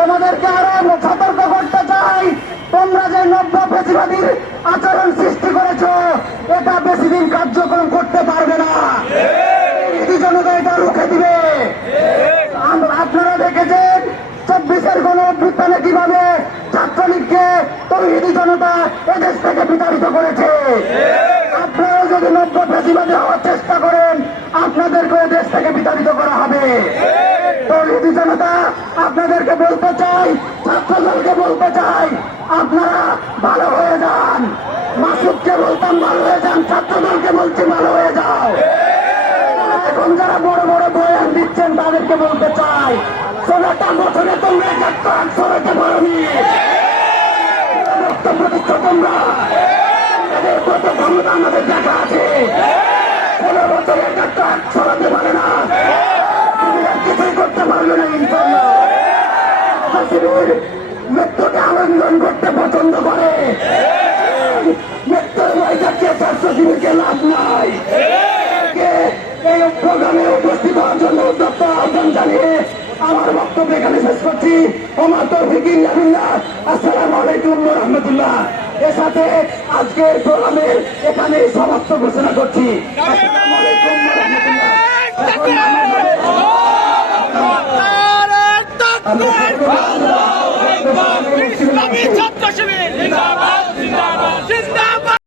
আপনাদেরকে আরও সতর্ক করতে চাই। তোমরা যে নব্য ফেসিবাদীর আচরণ সৃষ্টি করেছ, এটা বেশি দিন কার্যক্রম করতে পারবে না। জনতা এটা রুখে দিবে। আপনারা দেখেছেন, চব্বিশের কোন অভ্যুত্থানে কীভাবে ছাত্রলীগকে তৌহিদি জনতা এদেশ থেকে বিতাড়িত করেছে। আপনারাও যদি নব্য ফেসিবাদী হওয়ার চেষ্টা করেন আপনাদেরকে দেশ থেকে বিতাড়িত করা হবে। তৌহিদি জনতা আপনাদেরকে বলতে ছাত্রদলকে বলতে চাই, আপনারা ভালো হয়ে যান। মাসুদকে বলতাম ভালো হয়ে যান ছাত্রদলকে বলছি ভালো হয়ে যাও। এখন যারা বড় বড় বয়ান দিচ্ছেন, তাদেরকে বলতে চাই, ষোলোটা বছরে তোমরা আটশোটা পারোনি। বক্তব্য দিচ্ছ তোমরা। কত ক্ষমতা আমাদের দেখা আছে। ষোলো বছরে একাত্তর আটশোতে পারে না তুমি আর কিছুই করতে পারবে না ইনশাল্লাহ হাসিনুর মৃত্যুকে আনন্দন করতে পছন্দ করে। মৃত্যুর ভয় স্বাস্থ্য শিবিরকে লাভ নাই। এই প্রোগ্রামে উপস্থিত হওয়ার জন্য উদ্যোক্ত আহ্বান জানিয়ে আমার বক্তব্য এখানে শেষ করছি। আমার ইল্লাবিল্লাহ আসসালামু আলাইকুম রাহমাতুল্লাহ। এর সাথে আজকের প্রোগ্রামের এখানে সমাপ্ত ঘোষণা করছি। আমি ছাত্র শিবির।